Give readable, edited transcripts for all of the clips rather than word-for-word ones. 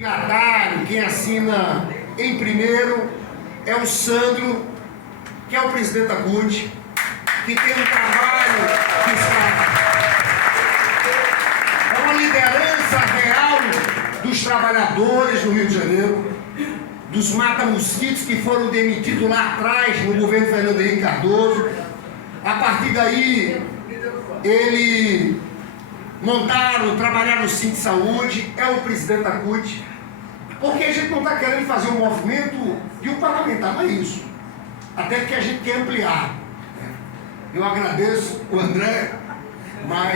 Signatário, quem assina em primeiro é o Sandro, que é o presidente da CUT, que tem um trabalho é uma liderança real dos trabalhadores do Rio de Janeiro, dos mata-mosquitos que foram demitidos lá atrás no governo Fernando Henrique Cardoso. A partir daí, ele trabalharam no Cinto de Saúde, é o presidente da CUT, porque a gente não está querendo fazer um movimento de um parlamentar, não é isso. Até porque a gente quer ampliar. Eu agradeço o André, mas a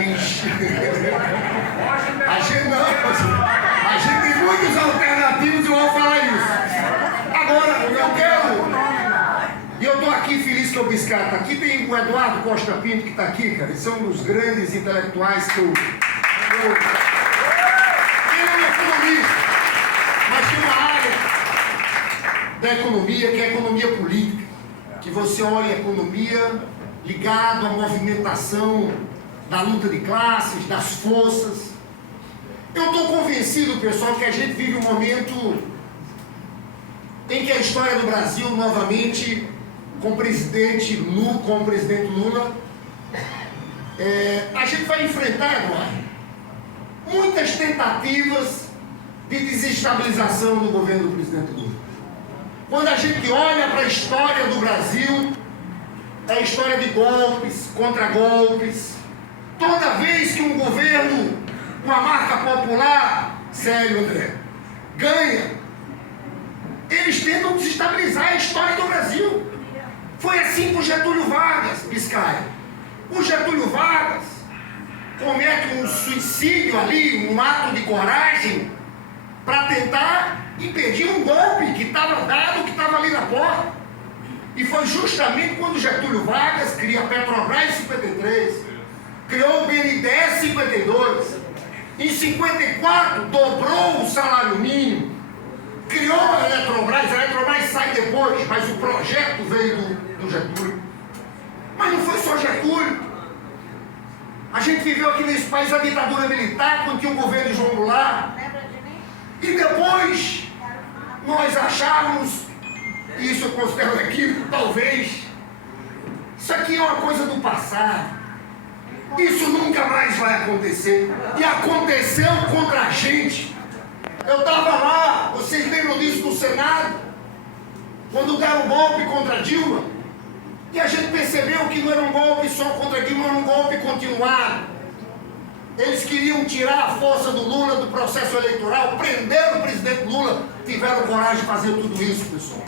gente tem muitos alternativos e eu vou falar isso. Agora, eu estou aqui feliz que o Biscata. Aqui tem o Eduardo Costa Pinto que está aqui, cara. Eles são um dos grandes intelectuais que eu ele é um economista, mas tem uma área da economia que é a economia política, que você olha a economia ligado à movimentação da luta de classes, das forças. Eu estou convencido, pessoal, que a gente vive um momento em que a história do Brasil, novamente, com o presidente Lula, a gente vai enfrentar, Eduardo, muitas tentativas de desestabilização do governo do presidente Lula. Quando a gente olha para a história do Brasil, é a história de golpes, contra-golpes. Toda vez que um governo com a marca popular, sério, André, ganha, eles tentam desestabilizar a história do Brasil. Foi assim com Getúlio Vargas, Biscaia. O Getúlio Vargas comete um suicídio ali, um ato de coragem, para tentar impedir um golpe que estava dado, que estava ali na porta. E foi justamente quando Getúlio Vargas cria a Petrobras em 53, criou o BNDES em 52, em 54 dobrou o salário mínimo, criou a Eletrobras sai depois, mas o projeto veio do Getúlio. Mas não foi só Getúlio. A gente viveu aqui nesse país a ditadura militar, quando tinha o governo de João Goulart. E depois nós achávamos, e isso eu considero equívoco, talvez, isso aqui é uma coisa do passado. Isso nunca mais vai acontecer. E aconteceu contra a gente. Eu estava lá, vocês lembram disso no Senado, quando deram um golpe contra Dilma, e a gente percebeu que não era um golpe só contra Dilma, era um golpe continuado. Eles queriam tirar a força do Lula do processo eleitoral, prenderam o presidente Lula, tiveram coragem de fazer tudo isso, pessoal.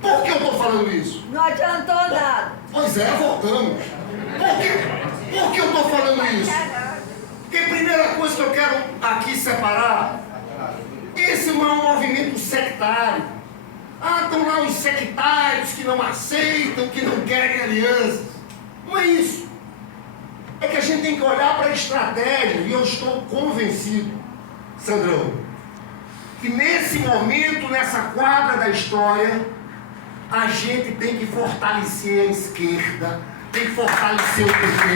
Por que eu estou falando isso? Não adiantou nada. Pois é, voltamos. Por que eu estou falando isso? Porque a primeira coisa que eu quero aqui separar, esse não é um movimento sectário. Estão lá os sectários que não aceitam, que não querem alianças. Não é isso. É que a gente tem que olhar para a estratégia, e eu estou convencido, Sandrão, que nesse momento, nessa quadra da história, a gente tem que fortalecer a esquerda, tem que fortalecer o PT.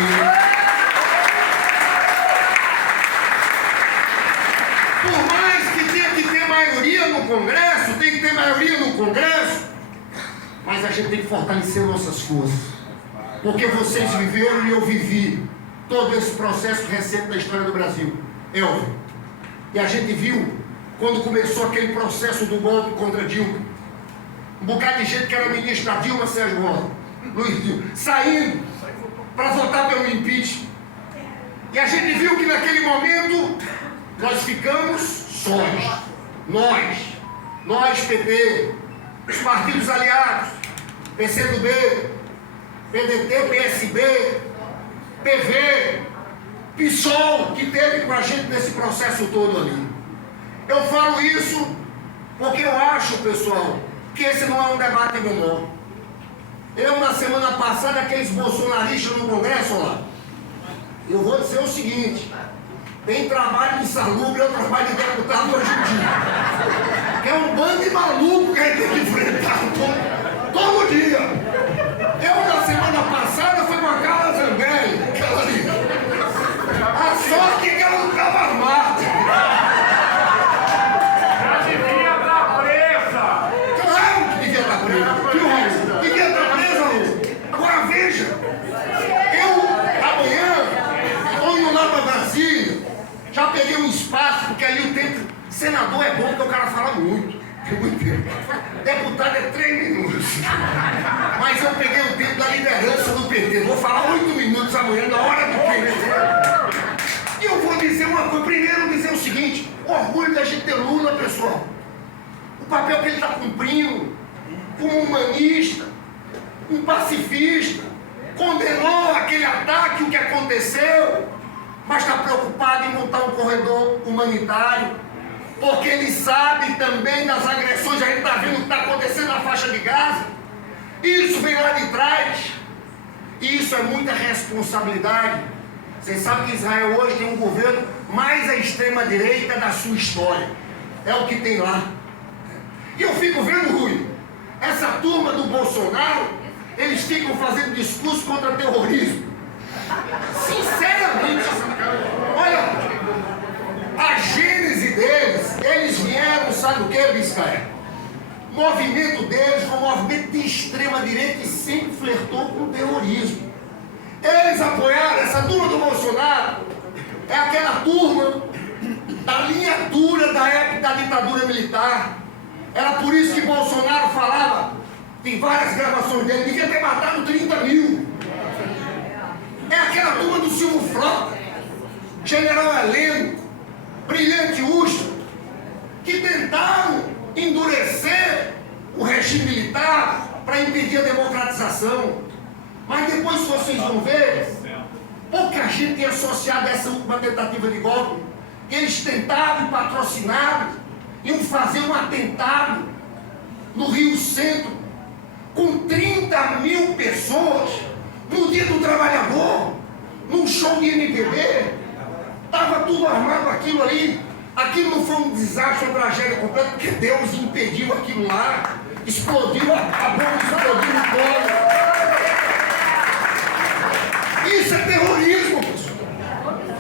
Por mais que tenha que ter maioria no Congresso, tem que ter maioria no Congresso, mas a gente tem que fortalecer nossas forças. Porque vocês viveram e eu vivi todo esse processo recente da história do Brasil. Elvio. E a gente viu quando começou aquele processo do golpe contra Dilma. Um bocado de gente que era ministro da Dilma, Sérgio Moro, Luiz Dilma, saindo para votar pelo impeachment. E a gente viu que naquele momento nós ficamos sós. Nós PT, os partidos aliados, PCdoB, PDT, PSB, PV, PSOL, que teve com a gente nesse processo todo ali. Eu falo isso porque eu acho, pessoal, que esse não é um debate menor. Eu, na semana passada, aqueles bolsonaristas no Congresso lá, eu vou dizer o seguinte: tem trabalho insalubre, é o trabalho de deputado hoje em dia. Que é um bando de maluco que a gente tem que enfrentar todo dia. Eu, na semana passada, fui com a Carla Zambelli, aquela ali. A sorte é que ela não estava armada. Senador é bom porque o cara fala muito. Tem muito tempo. Deputado é 3 minutos. Mas eu peguei o tempo da liderança do PT. Vou falar 8 minutos amanhã, na hora do PT. E eu vou dizer uma coisa. Primeiro, dizer o seguinte: orgulho da gente ter Lula, pessoal. O papel que ele está cumprindo como humanista, um pacifista, condenou aquele ataque, o que aconteceu, mas está preocupado em montar um corredor humanitário, porque ele sabe também das agressões. A gente está vendo o que está acontecendo na faixa de Gaza. Isso vem lá de trás. E isso é muita responsabilidade. Vocês sabem que Israel hoje tem um governo mais à extrema-direita da sua história. É o que tem lá. E eu fico vendo, Rui, essa turma do Bolsonaro, eles ficam fazendo discurso contra terrorismo. Sinceramente, olha, a gênese deles, eles vieram, sabe o que, Biscaia? O movimento deles foi um movimento de extrema-direita e sempre flertou com o terrorismo. Eles apoiaram, essa turma do Bolsonaro, é aquela turma da linha dura da época da ditadura militar. Era por isso que Bolsonaro falava, tem várias gravações dele, devia ter matado 30 mil. É aquela turma do Silvio Frota, General Heleno, Brilhante Ustra, que tentaram endurecer o regime militar para impedir a democratização. Mas depois vocês vão ver, pouca gente tem associado essa última tentativa de golpe, que eles tentaram e patrocinaram, iam fazer um atentado no Rio Centro, com 30 mil pessoas, no Dia do Trabalhador, num show de MPB, estava tudo armado aquilo ali. Aquilo não foi um desastre, uma tragédia completa, porque Deus impediu aquilo lá, explodiu, a bomba explodiu no colo. Isso é terrorismo, pessoal.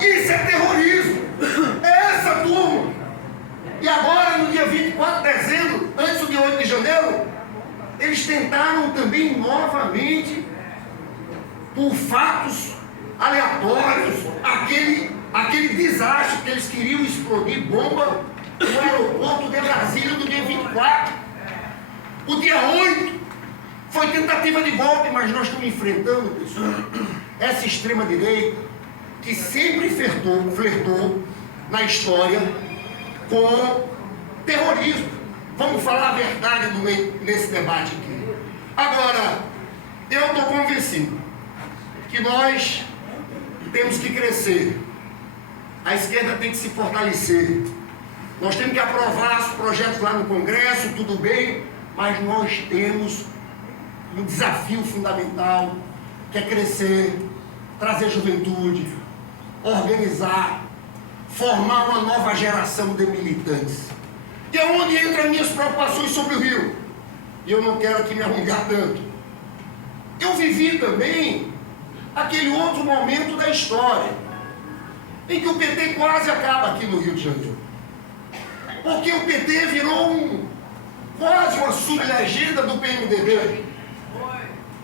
Isso é terrorismo. É essa turma. E agora, no dia 24 de dezembro, antes do dia 8 de janeiro, eles tentaram também novamente, por fatos aleatórios, aquele desastre que eles queriam explodir bomba no aeroporto de Brasília no dia 24. O dia 8 foi tentativa de golpe, mas nós estamos enfrentando, pessoal, essa extrema-direita que sempre flertou na história com terrorismo. Vamos falar a verdade nesse debate aqui. Agora, eu estou convencido que nós temos que crescer. A esquerda tem que se fortalecer. Nós temos que aprovar os projetos lá no Congresso, tudo bem, mas nós temos um desafio fundamental, que é crescer, trazer juventude, organizar, formar uma nova geração de militantes. E é onde entram minhas preocupações sobre o Rio. E eu não quero aqui me alongar tanto. Eu vivi também aquele outro momento da história, em que o PT quase acaba aqui no Rio de Janeiro. Porque o PT virou quase uma sublegenda do PMDB.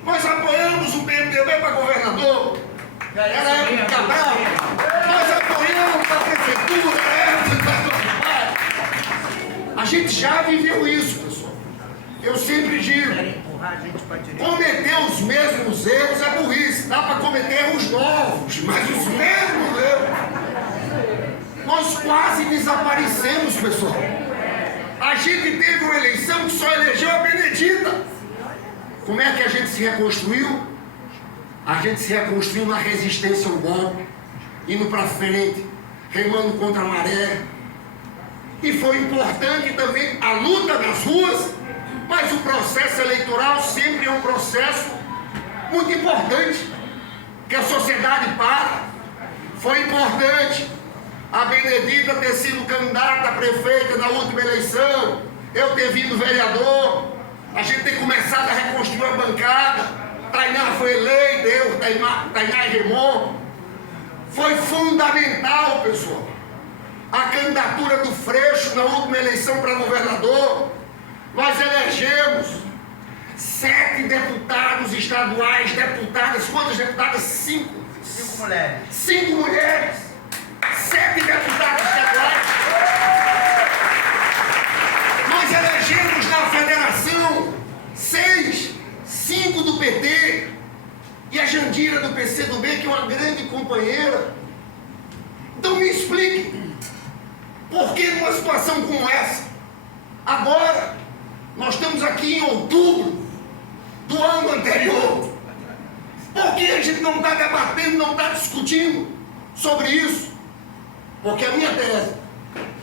Nós apoiamos o PMDB para governador, era época de Cabral. Nós apoiamos para a prefeitura, era época de... A gente já viveu isso, pessoal. Eu sempre digo, cometer os mesmos erros é burrice. Dá para cometer erros novos, mas os mesmos erros. Nós quase desaparecemos, pessoal. A gente teve uma eleição que só elegeu a Benedita. Como é que a gente se reconstruiu? A gente se reconstruiu na resistência ao golpe, indo para frente, remando contra a maré. E foi importante também a luta nas ruas, mas o processo eleitoral sempre é um processo muito importante, que a sociedade para. Foi importante a Benedita ter sido candidata a prefeita na última eleição, eu ter vindo vereador, a gente ter começado a reconstruir a bancada, Tainá foi eleita, eu, Tainá e Remon. Foi fundamental, pessoal, a candidatura do Freixo na última eleição para governador. Nós elegemos 7 deputados estaduais, deputadas, quantas deputadas? 5 mulheres. 5 mulheres, 7 deputados estaduais. do PT e a Jandira do PCdoB, que é uma grande companheira. Então me explique, por que numa situação como essa, agora, nós estamos aqui em outubro do ano anterior, por que a gente não está debatendo, não está discutindo sobre isso? Porque a minha tese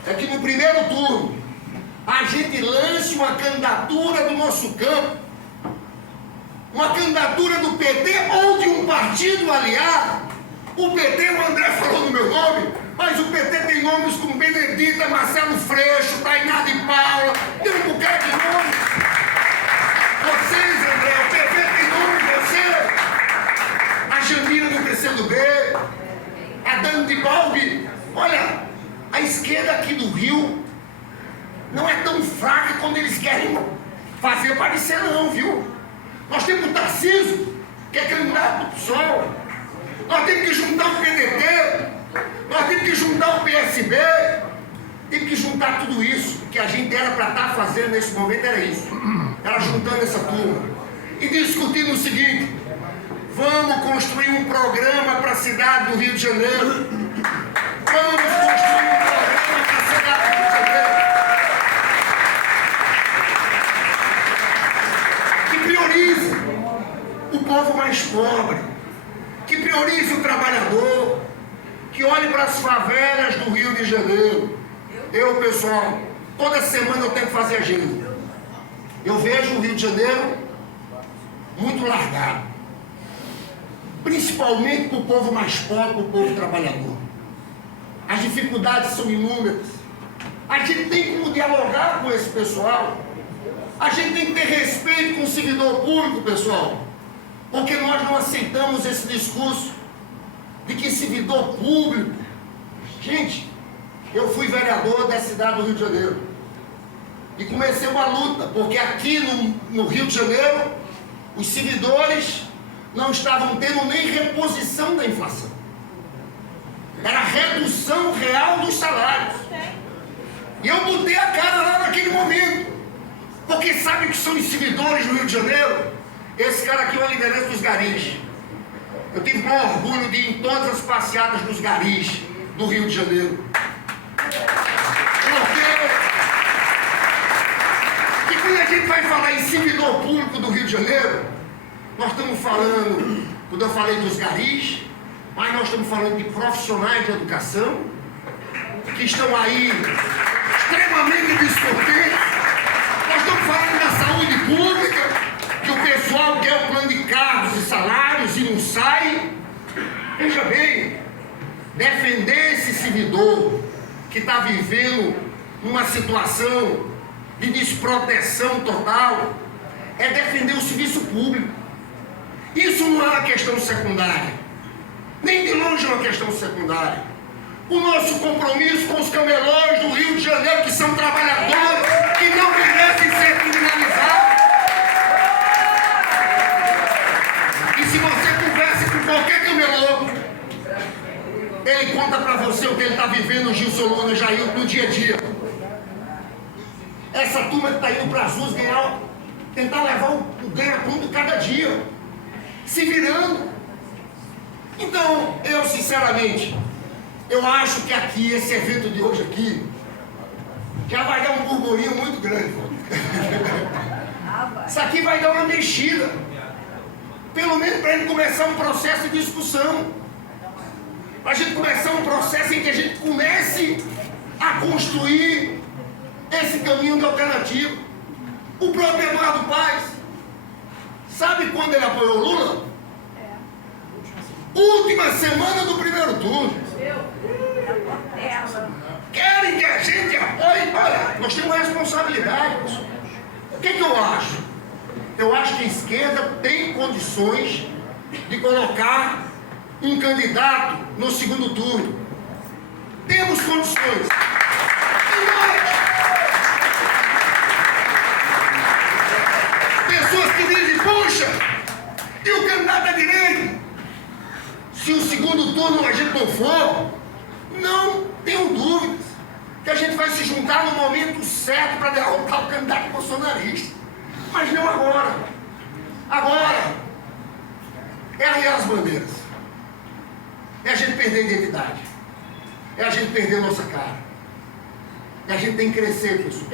é que no primeiro turno a gente lance uma candidatura do nosso campo, uma candidatura do PT ou de um partido aliado. O PT, o André falou no meu nome, mas o PT tem nomes como Benedita, Marcelo Freixo, Tainá de Paula, tem um bocado de nome. Vocês, André, o PT tem nome, você, a Jandira do PCdoB, a Dani de Balbi. Olha, a esquerda aqui do Rio não é tão fraca quando eles querem fazer parecer não, viu? Nós temos o Tarcísio, que é candidato do PSOL. Nós temos que juntar o PDT, nós temos que juntar o PSB, temos que juntar tudo isso. O que a gente era para estar fazendo nesse momento era isso. Era juntando essa turma e discutindo o seguinte: vamos construir um programa para a cidade do Rio de Janeiro. Vamos construir um programa para a cidade do Rio de Janeiro que priorize o povo mais pobre, que priorize o trabalhador, que olhe para as favelas do Rio de Janeiro. Eu, pessoal, toda semana eu tenho que fazer agenda. Eu vejo o Rio de Janeiro muito largado, principalmente para o povo mais pobre, para o povo trabalhador. As dificuldades são inúmeras. A gente tem como dialogar com esse pessoal. A gente tem que ter respeito com o servidor público, pessoal, porque nós não aceitamos esse discurso de que servidor público... Gente, eu fui vereador da cidade do Rio de Janeiro e comecei uma luta, porque aqui no Rio de Janeiro os servidores não estavam tendo nem reposição da inflação. Era redução real dos salários. E eu botei a cara lá naquele momento, porque sabe que são os servidores do Rio de Janeiro? Esse cara aqui é uma liderança dos garis. Eu tive o maior orgulho de ir em todas as passeatas dos garis do Rio de Janeiro. Porque quando a gente vai falar em servidor público do Rio de Janeiro, nós estamos falando, quando eu falei dos garis, mas nós estamos falando de profissionais de educação que estão aí extremamente descontentes. Nós estamos falando da saúde pública, que o pessoal quer o plano de cargos e salários e não sai. Veja bem, defender esse servidor que está vivendo uma situação de desproteção total é defender o serviço público. Isso não é uma questão secundária, nem de longe é uma questão secundária. O nosso compromisso com os camelões do Rio de Janeiro, que são trabalhadores, que não merecem ser criminalizados. E se você conversa com qualquer camelô, ele conta para você o que ele está vivendo no Gilson Luna, Jair, no dia a dia. Essa turma que está indo para as ruas tentar levar o ganha-pão de cada dia, se virando. Então, eu sinceramente, eu acho que aqui, esse evento de hoje aqui, já vai dar um burburinho muito grande. Isso aqui vai dar uma mexida, pelo menos para ele começar um processo de discussão, para a gente começar um processo em que a gente comece a construir esse caminho de alternativa. O próprio Eduardo Paes, sabe quando ele apoiou Lula? Última semana do primeiro turno. Querem que a gente apoie? Olha, nós temos uma responsabilidade. O que eu acho? Eu acho que a esquerda tem condições de colocar um candidato no segundo turno. Temos condições. E nós, pessoas que dizem, puxa, e o candidato da direita? Se o segundo turno a gente não for, não tenho dúvidas que a gente vai se juntar no momento certo para derrotar o candidato bolsonarista. Mas não agora. Agora, é arriar as bandeiras. É a gente perder a identidade. É a gente perder a nossa cara. E a gente tem que crescer, pessoal.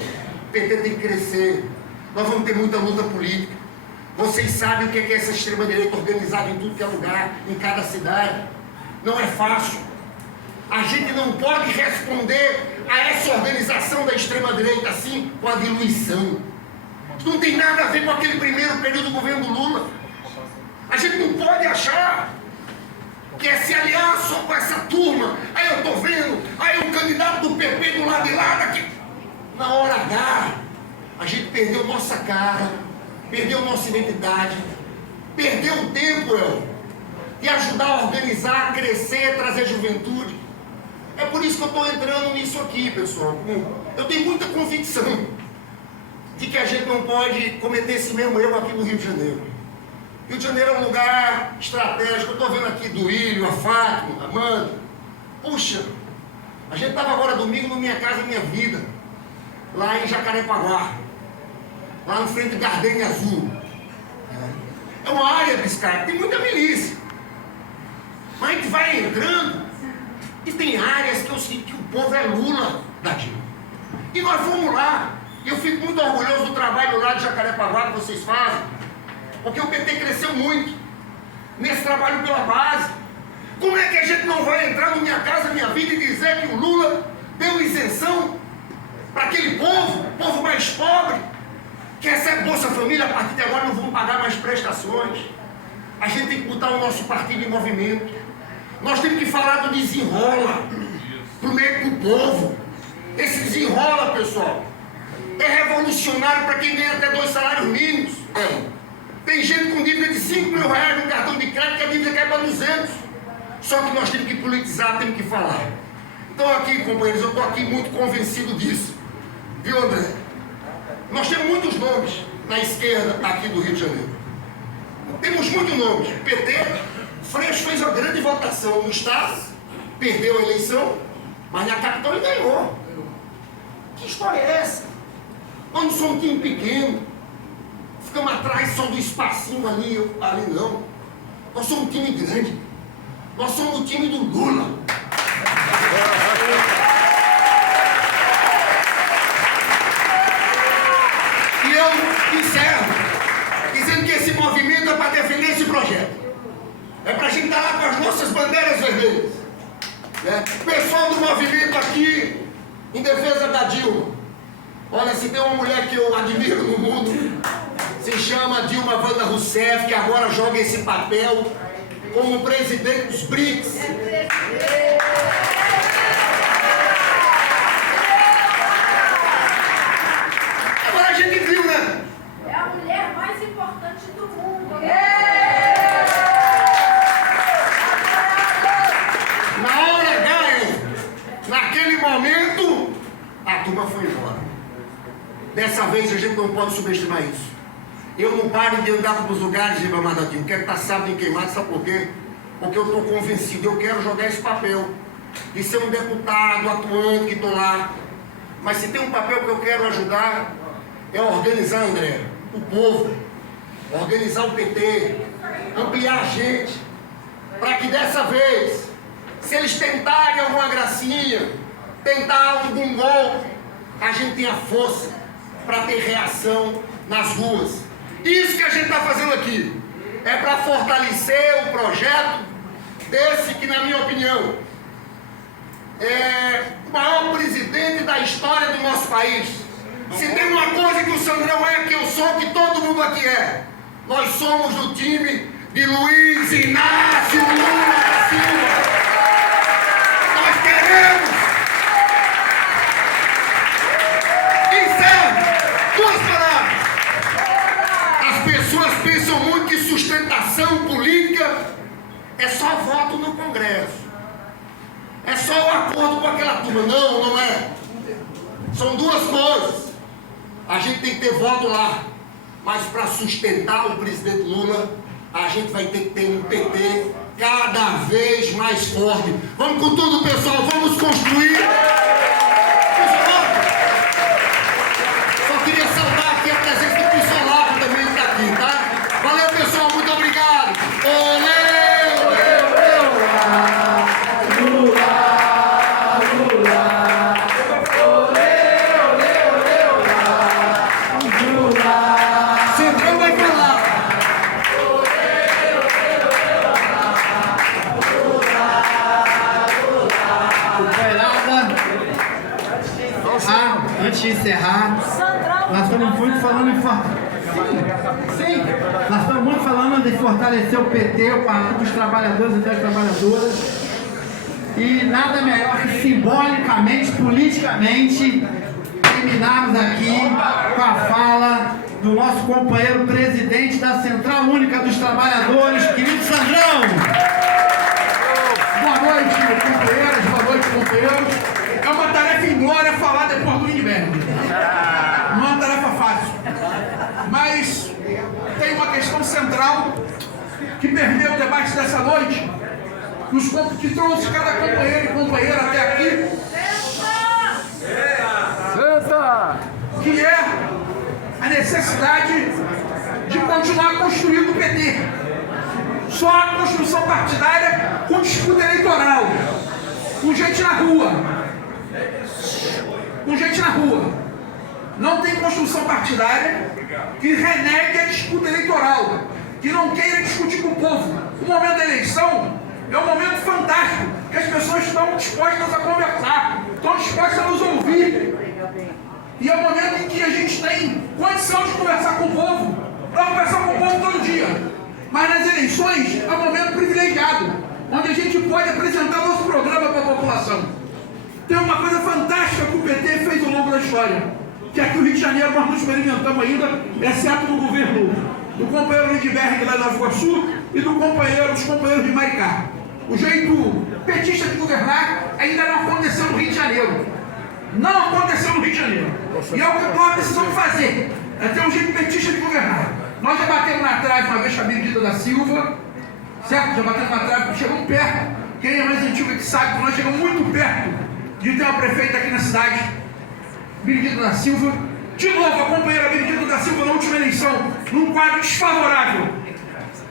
O PT tem que crescer. Nós vamos ter muita luta política. Vocês sabem o que é essa extrema-direita organizada em tudo que é lugar, em cada cidade. Não é fácil. A gente não pode responder a essa organização da extrema-direita assim com a diluição. Isso não tem nada a ver com aquele primeiro período do governo do Lula. A gente não pode achar que é se aliar só com essa turma. Aí eu estou vendo, aí o candidato do PP do lado de lá, daqui. Na hora H, a gente perdeu nossa cara, perdeu nossa identidade, perdeu o tempo, de ajudar a organizar, a crescer, trazer juventude. É por isso que eu estou entrando nisso aqui, pessoal. Eu tenho muita convicção de que a gente não pode cometer esse mesmo erro aqui no Rio de Janeiro. Rio de Janeiro é um lugar estratégico. Eu estou vendo aqui do Ilho, a Fátima, a Amanda. Puxa, a gente estava agora domingo no Minha Casa Minha Vida, lá em Jacarepaguá, lá no frente do Gardenia Azul. É uma área, Biscay, tem muita milícia. Mas a gente vai entrando e tem áreas que eu sinto que o povo é Lula da Dilma. E nós vamos lá. E eu fico muito orgulhoso do trabalho lá de Jacarepaguá que vocês fazem, porque o PT cresceu muito nesse trabalho pela base. Como é que a gente não vai entrar no Minha Casa Minha Vida e dizer que o Lula deu isenção para aquele povo mais pobre, que recebe Bolsa Família, a partir de agora não vão pagar mais prestações? A gente tem que botar o nosso partido em movimento. Nós temos que falar do desenrola pro meio do povo. Esse desenrola, pessoal, é revolucionário para quem ganha até 2 salários mínimos. Tem gente com dívida de 5 mil reais no cartão de crédito que a dívida cai para 200. Só que nós temos que politizar, temos que falar. Então aqui, companheiros, eu estou aqui muito convencido disso. Viu, André? Nós temos muitos nomes na esquerda aqui do Rio de Janeiro. Temos muitos nomes. O PT, Freixo fez uma grande votação no Estado, perdeu a eleição, mas na capital ele ganhou. Que história é essa? Nós não somos um time pequeno, ficamos atrás só do espacinho ali não. Nós somos um time grande. Nós somos o time do Lula. E eu encerro dizendo que esse movimento é para defender esse projeto. É para a gente estar lá com as nossas bandeiras vermelhas. Pessoal do movimento aqui, em defesa da Dilma. Olha, se tem uma mulher que eu admiro no mundo, se chama Dilma Wanda Rousseff, que agora joga esse papel como presidente dos BRICS. Agora a gente viu, né? É a mulher mais importante do mundo. Na hora H, naquele momento, a turma foi embora. Dessa vez a gente não pode subestimar isso. Eu não paro de andar para os lugares de Mamadadinho. Quero estar sábado em queimado, sabe por quê? Porque eu estou convencido, eu quero jogar esse papel de ser um deputado atuante que estou lá. Mas se tem um papel que eu quero ajudar, é organizar, André, o povo, organizar o PT, ampliar a gente, para que dessa vez, se eles tentarem alguma gracinha, tentar algum golpe, a gente tenha força para ter reação nas ruas. Isso que a gente está fazendo aqui é para fortalecer o projeto desse que, na minha opinião, é o maior presidente da história do nosso país. Se tem uma coisa que o Sandrão é, que eu sou, que todo mundo aqui é, nós somos do time de Luiz Inácio Lula da Silva. Nós queremos. Encerro. 2 palavras. As pessoas pensam muito que sustentação política é só voto no Congresso. É só o acordo com aquela turma. Não, não é. São 2 coisas. A gente tem que ter voto lá. Mas para sustentar o presidente Lula, a gente vai ter que ter um PT cada vez mais forte. Vamos com tudo, pessoal. Vamos construir. Só queria saudar aqui a presença do Pissolavo também que está aqui, tá? Valeu! Nós estamos muito falando em Sim, nós estamos muito falando de fortalecer o PT, o Partido dos Trabalhadores e das Trabalhadoras. E nada melhor que simbolicamente, politicamente, terminarmos aqui com a fala do nosso companheiro presidente da Central Única dos Trabalhadores, querido Sandrão. Boa noite, companheiras, boa noite, companheiros. É uma tarefa inglória falar depois do Lindbergh. Não é uma tarefa fácil. Mas tem uma questão central que perdeu o debate dessa noite, que trouxe cada companheiro e companheira até aqui, que é a necessidade de continuar construindo o PT. Só a construção partidária com disputa eleitoral, com gente na rua. Com gente na rua. Não tem construção partidária que renegue a disputa eleitoral, que não queira discutir com o povo. O momento da eleição é um momento fantástico, que as pessoas estão dispostas a conversar, estão dispostas a nos ouvir. E é o momento em que a gente tem condição de conversar com o povo. Nós conversamos com o povo todo dia. Mas nas eleições é um momento privilegiado, onde a gente pode apresentar nosso programa para a população. Tem uma coisa fantástica que o PT fez ao longo da história, que aqui no Rio de Janeiro nós não experimentamos ainda, exceto no governo do companheiro Lindbergh lá em Nova Iguaçu e dos companheiros de Maricá. O jeito petista de governar ainda não aconteceu no Rio de Janeiro. Não aconteceu no Rio de Janeiro. E é o que nós precisamos fazer, é ter um jeito petista de governar. Nós já batemos na trave uma vez com a Benedita da Silva, certo? Já batemos na trave, chegamos perto. Quem é mais antigo que sabe que nós chegamos muito perto de ter uma prefeita aqui na cidade, Benedita da Silva. De novo, a companheira Benedita da Silva, na última eleição, num quadro desfavorável,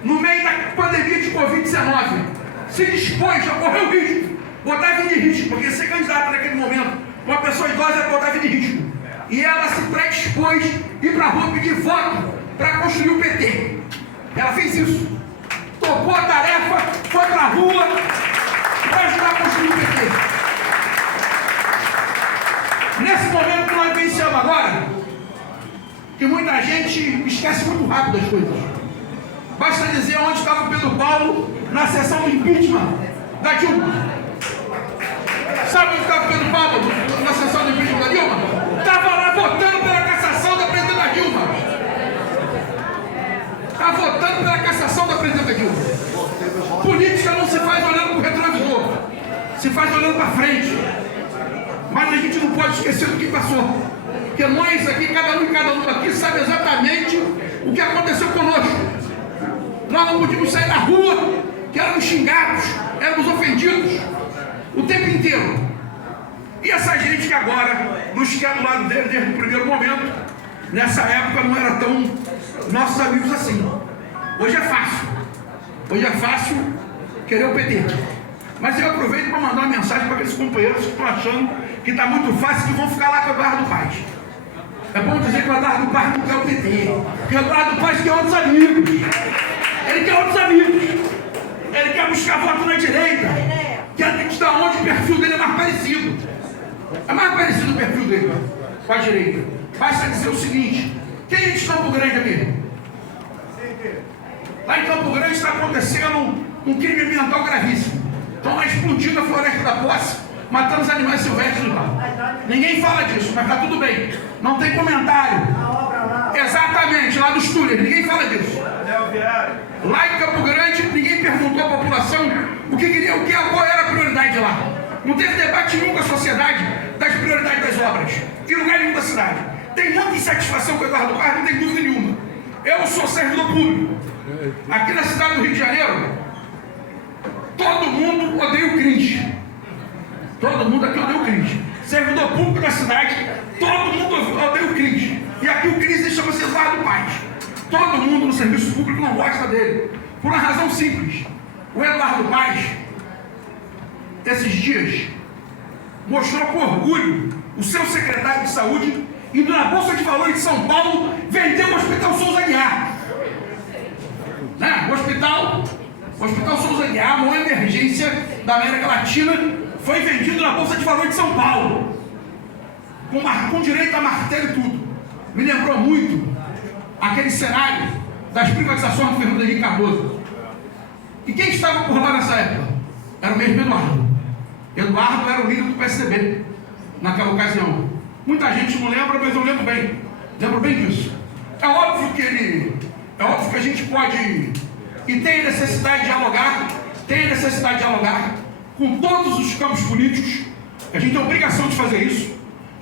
no meio da pandemia de Covid-19, se dispôs a correr o risco, botar a vida em risco, porque ser candidata naquele momento, uma pessoa idosa é botar a vida em risco. E ela se predispôs a ir para a rua pedir voto para construir o PT. Ela fez isso. Topou a tarefa, foi para a rua para ajudar a construir o PT. Nesse momento que nós vivenciamos agora, que muita gente esquece muito rápido as coisas. Basta dizer onde estava o Pedro Paulo na sessão do impeachment da Dilma. Sabe onde estava o Pedro Paulo na sessão do impeachment da Dilma? Estava lá votando pela cassação da presidenta Dilma. Está votando pela cassação da presidenta Dilma. Política não se faz olhando para o retrovisor, se faz olhando para frente. Mas a gente não pode esquecer do que passou. Porque nós aqui, cada um aqui, sabe exatamente o que aconteceu conosco. Nós não podíamos sair da rua, que éramos xingados, éramos ofendidos o tempo inteiro. E essa gente que agora nos quer do lado dele desde o primeiro momento, nessa época não era tão nossos amigos assim. Hoje é fácil. Hoje é fácil querer o PT. Mas eu aproveito para mandar uma mensagem para aqueles companheiros que estão achando que está muito fácil, que vão ficar lá com o Eduardo Paes. É bom dizer que o Eduardo Paes não quer o PT. Porque o Eduardo Paes quer outros amigos. Ele quer outros amigos. Ele quer buscar voto na direita. Que a gente dá onde o perfil dele é mais parecido. É mais parecido o perfil dele com a direita. Basta dizer o seguinte: quem é de Campo Grande aqui? Lá em Campo Grande está acontecendo um crime ambiental gravíssimo. Estão lá explodindo a floresta da Posse, matando os animais silvestres lá. Ninguém fala disso, mas está tudo bem. Não tem comentário. Exatamente, lá dos túneis, ninguém fala disso. Lá em Campo Grande, ninguém perguntou à população qual era a prioridade lá. Não teve debate nenhum com a sociedade das prioridades das obras. Em lugar nenhum da cidade. Tem muita insatisfação com o Eduardo Paes, não tem dúvida nenhuma. Eu sou servidor público. Aqui na cidade do Rio de Janeiro, todo mundo odeia o Cris. Todo mundo aqui odeia o Cris. Servidor público da cidade, todo mundo odeia o Cris. E aqui o Cris chama-se Eduardo Paes. Todo mundo no serviço público não gosta dele. Por uma razão simples. O Eduardo Paes, esses dias, mostrou com orgulho o seu secretário de saúde indo na Bolsa de Valores de São Paulo vender o Hospital Souza Aguiar. Né? O Hospital Souza Aguiar, a maior emergência da América Latina, foi vendido na Bolsa de Valores de São Paulo, com direito a martelo e tudo. me lembrou muito aquele cenário das privatizações do Fernando Henrique Cardoso. E quem estava por lá nessa época? Era o mesmo Eduardo. Eduardo era o líder do PSDB naquela ocasião. Muita gente não lembra, mas eu lembro bem. Lembro bem disso. É óbvio que a gente pode e tem a necessidade de dialogar com todos os campos políticos. A gente tem a obrigação de fazer isso.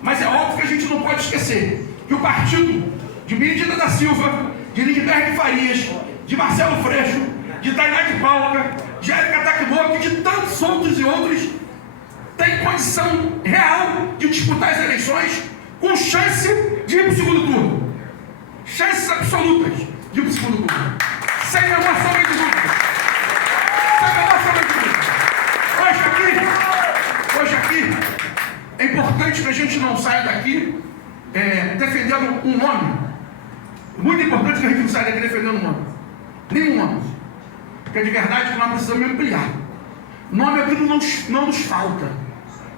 Mas é óbvio que a gente não pode esquecer que o partido de Benedita da Silva, de Lindbergh Farias, de Marcelo Freixo, de Tainá de Paula, de Érica Takimoto e de tantos outros e outros tem condição real de disputar as eleições com chance de ir para o segundo turno. Chances absolutas de ir para o segundo turno. Sem menor sombra de dúvida. Sem menor sombra de dúvida. Hoje aqui, é importante que a gente não saia daqui defendendo um nome. Muito importante que a gente não saia daqui defendendo um nome. Nenhum nome. Porque de verdade nós precisamos ampliar. Nome aquilo não nos falta.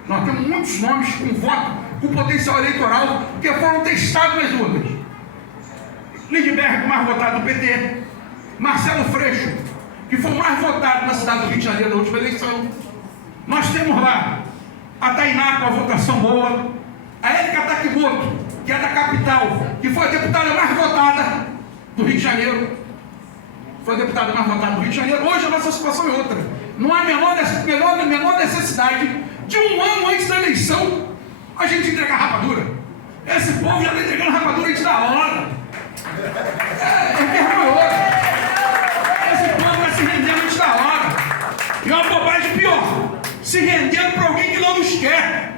Nós temos muitos nomes com voto, com potencial eleitoral, que foram testados nas urnas. Lindbergh, mais votado do PT. Marcelo Freixo, que foi mais votado na cidade do Rio de Janeiro na última eleição. Nós temos lá a Tainá com a votação boa. A Érica Takimoto, que é da capital, que foi a deputada mais votada do Rio de Janeiro. Foi a deputada mais votada do Rio de Janeiro. Hoje a nossa situação é outra. Não há a menor necessidade de um ano antes da eleição a gente entregar rapadura. Esse povo já está entregando rapadura antes da hora. É vergonhoso. Esse povo vai se rendendo antes da hora. E uma bobagem pior, se rendendo para alguém que não nos quer.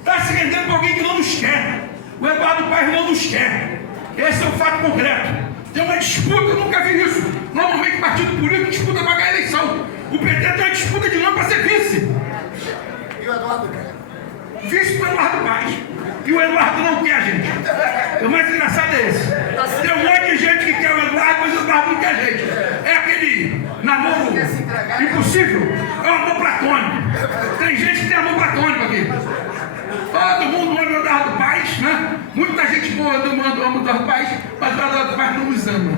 Está se rendendo para alguém que não nos quer. O Eduardo Paes não nos quer. Esse é o fato concreto. Tem uma disputa, eu nunca vi isso. Normalmente partido político disputa para ganhar a eleição. O PT tem uma disputa de nome para ser vice. E o Eduardo quer? Vice do Eduardo Paes. E o Eduardo não quer, gente. O mais engraçado é esse. Tem um monte de gente que quer o Eduardo, mas o Eduardo não quer a gente. É aquele namoro impossível. É um amor platônico. Tem gente que tem amor platônico aqui. Todo mundo ama o Eduardo Paes, né? Muita gente boa ama o Eduardo Paes, mas o Eduardo Paes não nos ama.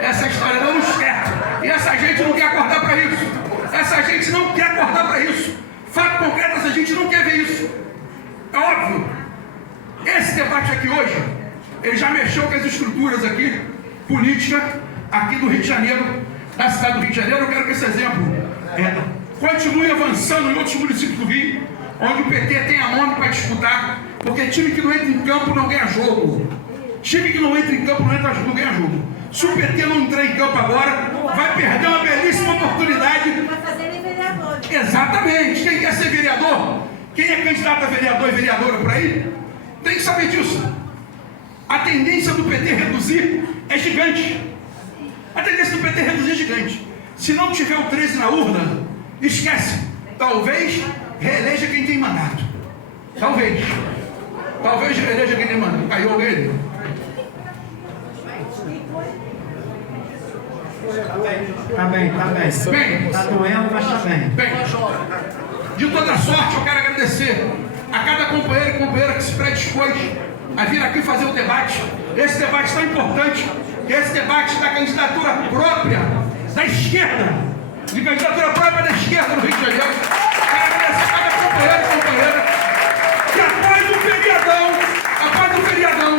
Essa história não nos quer. E essa gente não quer acordar para isso. Essa gente não quer acordar para isso. Fato concreto, essa gente não quer ver isso. É óbvio. Esse debate aqui hoje, ele já mexeu com as estruturas aqui, política, aqui do Rio de Janeiro, da cidade do Rio de Janeiro. Eu quero que esse exemplo continue avançando em outros municípios do Rio, onde o PT tem a nome para disputar, porque time que não entra em campo não ganha jogo. Time que não entra em campo não ganha jogo. Se o PT não entrar em campo agora, vai perder uma belíssima oportunidade. Vai fazer vereador. Exatamente. Quem quer ser vereador? Quem é candidato a vereador e vereadora por aí? Tem que saber disso. A tendência do PT reduzir é gigante. A tendência do PT reduzir é gigante. Se não tiver o 13 na urna, esquece. Talvez reeleja quem tem mandato. Talvez reeleja quem tem mandato. Caiu alguém ali. Tá bem. Bem, Tá doendo, mas tá bem. Bem, de toda sorte, eu quero agradecer a cada companheiro e companheira que se predispôs a vir aqui fazer o debate. Esse debate tão importante, que esse debate da candidatura própria da esquerda, no Rio de Janeiro. Quero agradecer a cada companheiro e companheira que após o feriadão,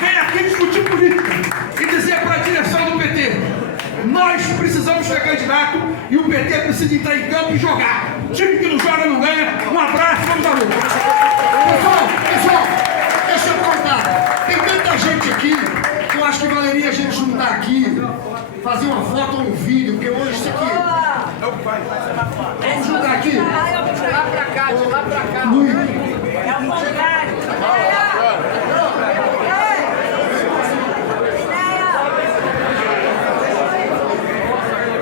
vem aqui discutir política e dizer para a direção do PT: nós precisamos ter candidato e o PT precisa entrar em campo e jogar. Time que não joga não ganha. Um abraço, vamos à luta. Pessoal, deixa eu contar. Tem tanta gente aqui que eu acho que valeria a gente juntar aqui, fazer uma foto ou um vídeo, porque hoje isso aqui. Vamos juntar aqui.